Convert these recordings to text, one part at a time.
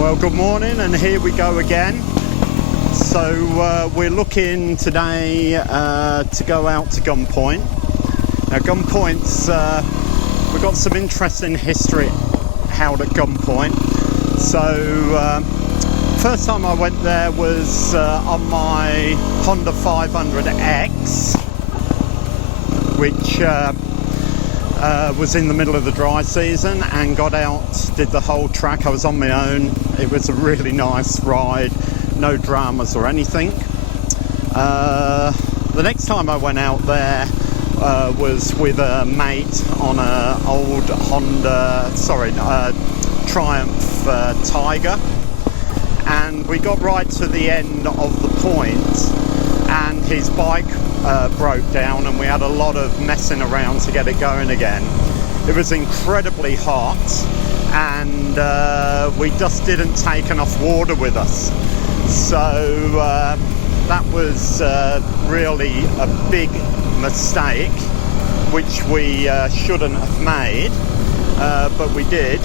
Well, good morning, and here we go again. So we're looking today to go out to Gunn Point. Now, Gunn Point's we've got some interesting history held at Gunn Point. So first time I went there was on my Honda 500X, which was in the middle of the dry season, and got out, did the whole track. I was on my own. It was a really nice ride, no dramas or anything. The next time I went out there was with a mate on an old Honda, Triumph Tiger, and we got right to the end of the point, and his bike broke down, and we had a lot of messing around to get it going again. It was incredibly hot, and we just didn't take enough water with us, so that was really a big mistake, which we shouldn't have made, but we did.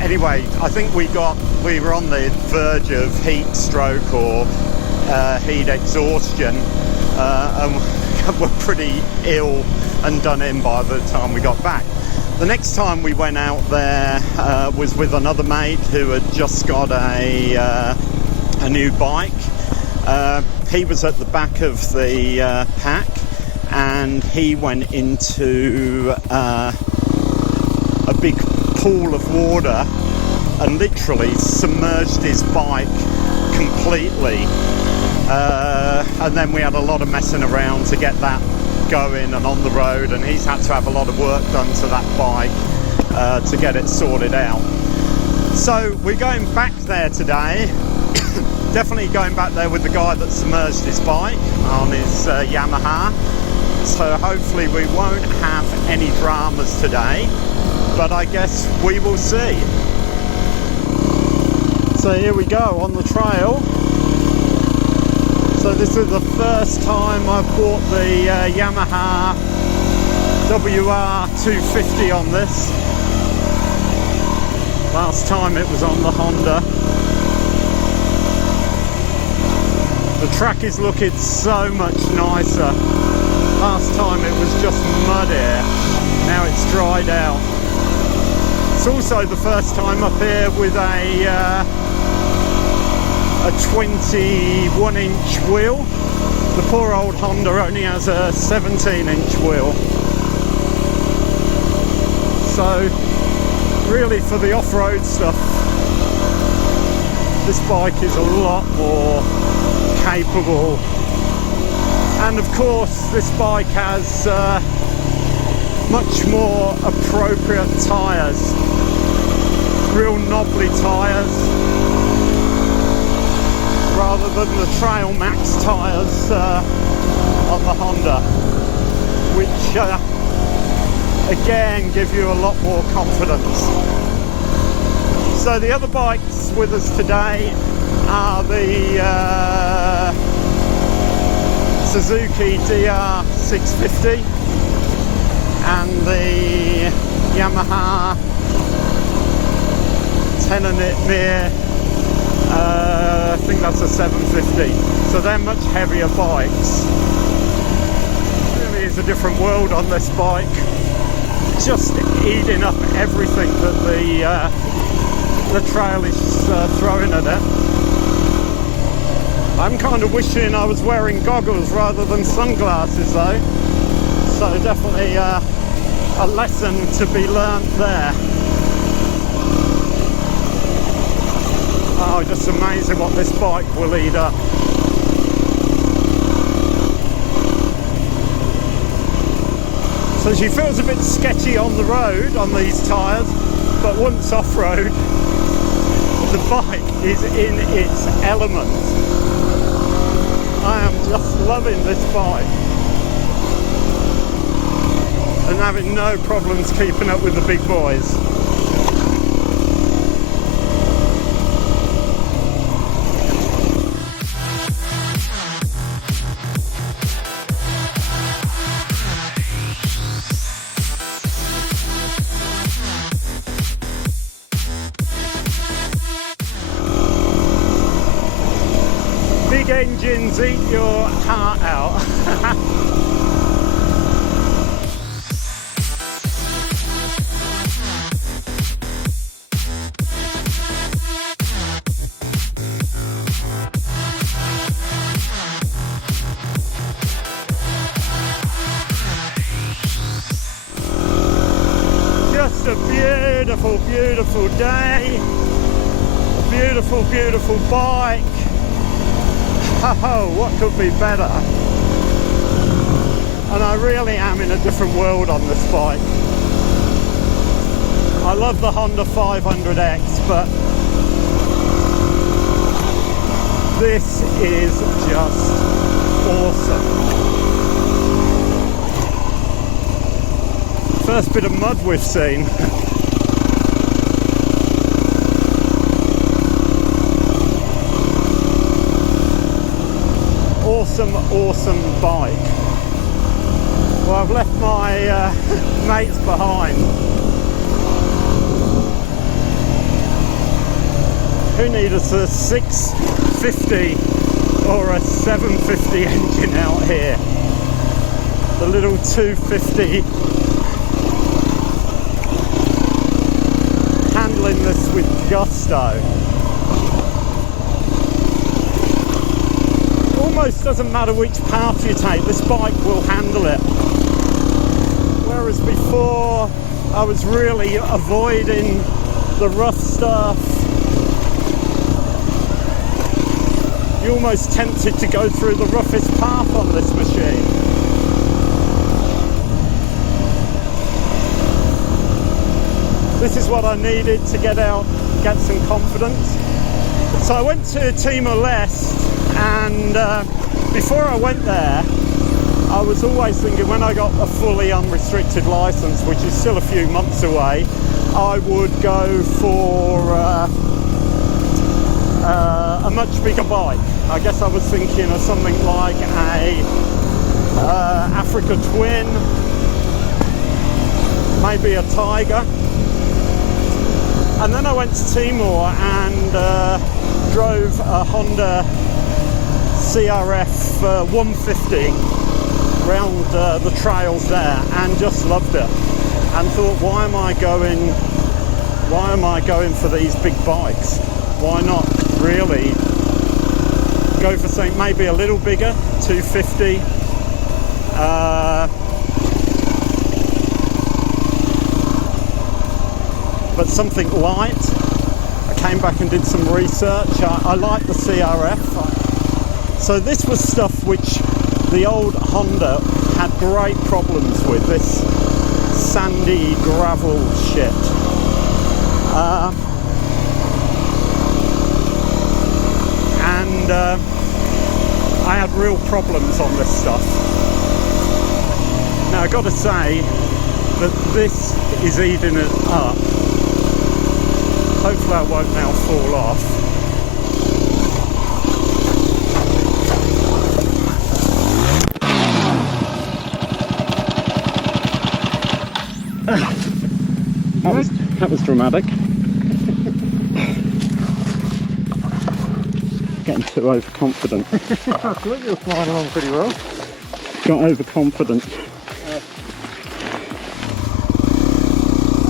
Anyway, I think we were on the verge of heat stroke or heat exhaustion, and we're pretty ill and done in by the time we got back. The next time we went out there was with another mate who had just got a new bike. He was at the back of the pack, and he went into a big pool of water and literally submerged his bike completely. And then we had a lot of messing around to get that going and on the road, and he's had to have a lot of work done to that bike to get it sorted out. So we're going back there today. Definitely going back there with the guy that submerged his bike on his Yamaha. So hopefully we won't have any dramas today, but I guess we will see. So here we go on the trail. So this is the first time I've bought the Yamaha WR250 on this. Last time it was on the Honda. The track is looking so much nicer. Last time it was just mud here. Now it's dried out. It's also the first time up here with a 21-inch wheel. The poor old Honda only has a 17-inch wheel. So really, for the off-road stuff, this bike is a lot more capable. And of course this bike has much more appropriate tyres, real knobbly tyres, rather than the Trail Max tyres on the Honda, which again give you a lot more confidence. So the other bikes with us today are the Suzuki WR250R and the Yamaha 10-Mir, I think that's a 750. So they're much heavier bikes. It really is a different world on this bike. Just eating up everything that the trail is throwing at it. I'm kind of wishing I was wearing goggles rather than sunglasses though. So definitely a lesson to be learnt there. Oh, just amazing what this bike will eat up. So she feels a bit sketchy on the road on these tyres, but once off-road, the bike is in its element. I am just loving this bike and having no problems keeping up with the big boys. engines eat your heart out. Just a beautiful, beautiful day. Beautiful, beautiful bike. Oh, what could be better? And I really am in a different world on this bike. I love the Honda 500X, but this is just awesome. First bit of mud we've seen. Awesome, awesome bike. Well, I've left my mates behind. Who needs a 650 or a 750 engine out here? The little 250. Handling this with gusto. Almost doesn't matter which path you take, this bike will handle it. Whereas before I was really avoiding the rough stuff. You're almost tempted to go through the roughest path on this machine. This is what I needed to get out, get some confidence. So I went to Timor-Leste, and before I went there, I was always thinking when I got a fully unrestricted license, which is still a few months away, I would go for a much bigger bike. I guess I was thinking of something like a Africa Twin, maybe a Tiger. And then I went to Timor and drove a Honda CRF 150 around the trails there, and just loved it, and thought, why am I going for these big bikes? Why not really go for something maybe a little bigger, 250, but something light. I came back and did some research. I like the CRF. So this was stuff which the old Honda had great problems with, this sandy gravel shit. I had real problems on this stuff. Now I've got to say that this is eating it up. Hopefully I won't now fall off. That was dramatic. Getting too overconfident. I thought you were flying along pretty well. Got overconfident.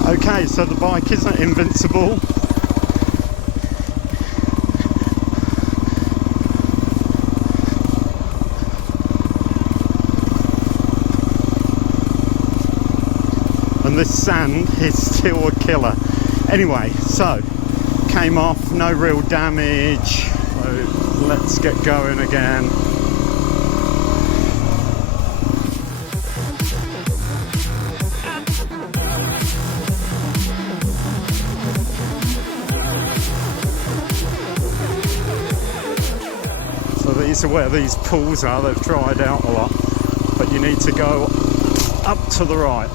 Okay, so the bike isn't invincible. And this sand is still a killer. Anyway, so came off, no real damage. So let's get going again. So these are where these pools are. They've dried out a lot, but you need to go up to the right.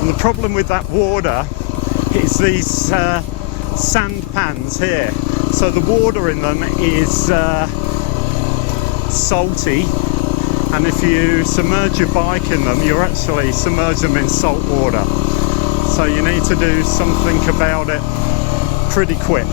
And the problem with that water is these sand pans here. So the water in them is salty, and if you submerge your bike in them, you're actually submerge them in salt water. So you need to do something about it pretty quick.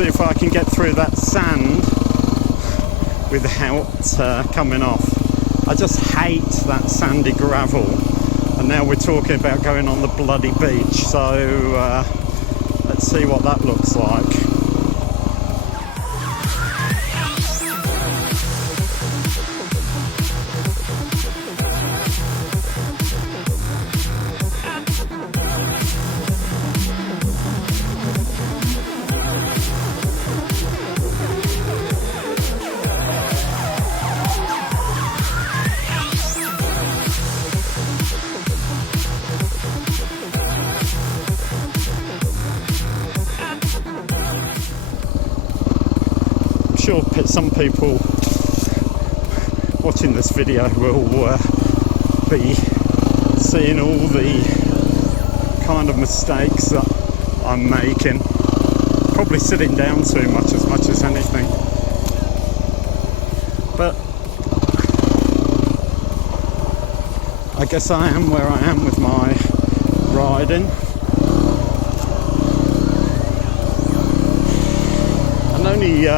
see if I can get through that sand without coming off. I just hate that sandy gravel, and now we're talking about going on the bloody beach, so let's see what that looks like. Sure, some people watching this video will be seeing all the kind of mistakes that I'm making. Probably sitting down too much as anything. But I guess I am where I am with my riding. And only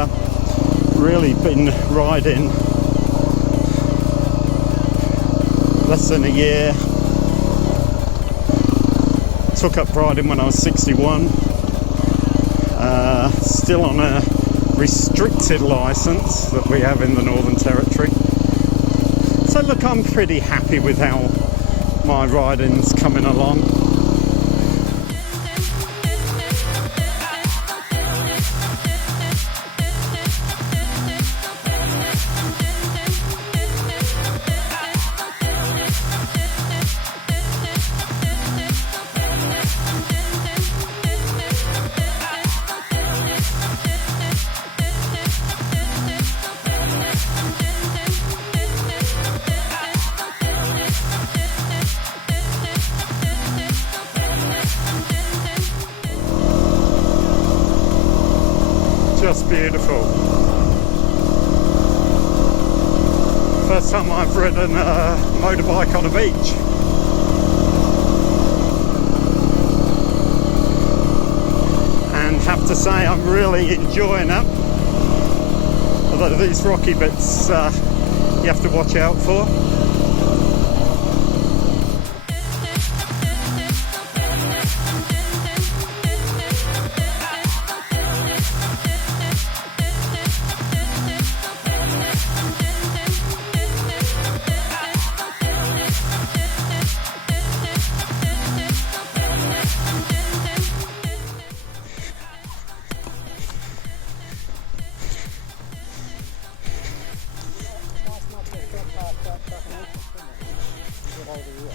really been riding less than a year. Took up riding when I was 61. Still on a restricted license that we have in the Northern Territory. So look, I'm pretty happy with how my riding's coming along. Just beautiful. First time I've ridden a motorbike on a beach. And have to say I'm really enjoying it. Although these rocky bits you have to watch out for.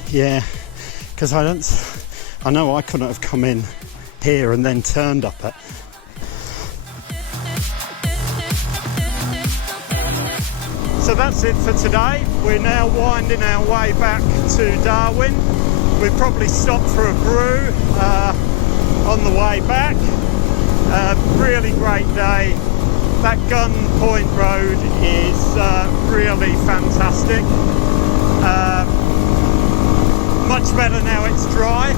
Yeah, because I know I couldn't have come in here and then turned up it. So that's it for today. We're now winding our way back to Darwin. We'll probably stop for a brew on the way back. Really great day. That Gunn Point road is really fantastic. Much better now it's dry.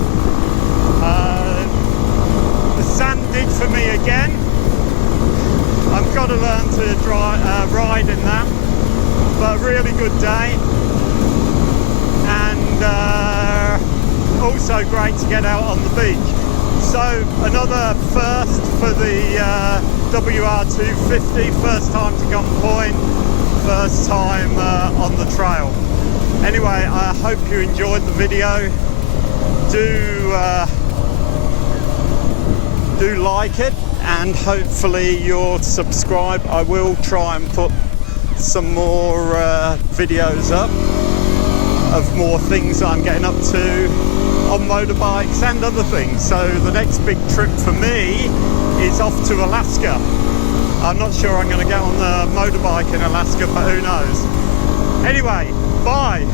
The sand did for me again. I've got to learn to ride in that. But a really good day. And also great to get out on the beach. So another first for the WR250, first time to Gunn Point, first time on the trail. Anyway, I hope you enjoyed the video. Do like it, and hopefully you'll subscribe. I will try and put some more videos up of more things I'm getting up to on motorbikes and other things. So the next big trip for me is off to Alaska. I'm not sure I'm going to get on the motorbike in Alaska, but who knows. Anyway, bye.